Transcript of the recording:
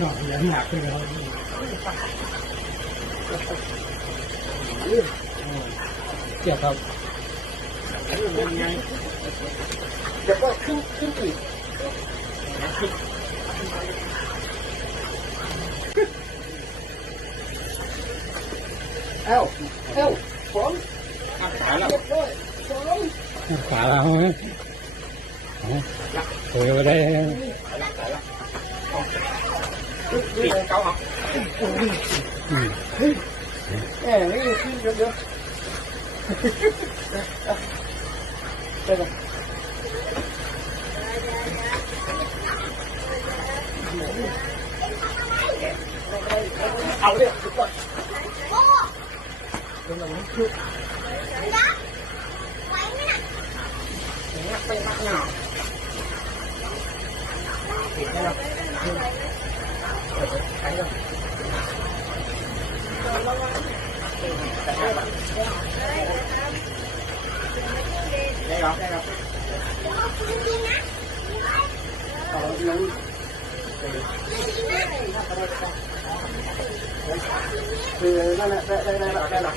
nó lẫn lạc cái rồi chưa không Được rồi, không, không kịp Eo, eo, phóng Khá lắm phải lắm Thôi vào đây Khá lắm, khá lắm đi cao học Ê, cái gì được được Đây rồi Áo đi, đúng rồi Đúng rồi, đúng rồi Hãy subscribe cho kênh Ghiền Mì Gõ Để không bỏ lỡ những video hấp dẫn đây rồi đây rồi từ đây là đây đây đây là đây là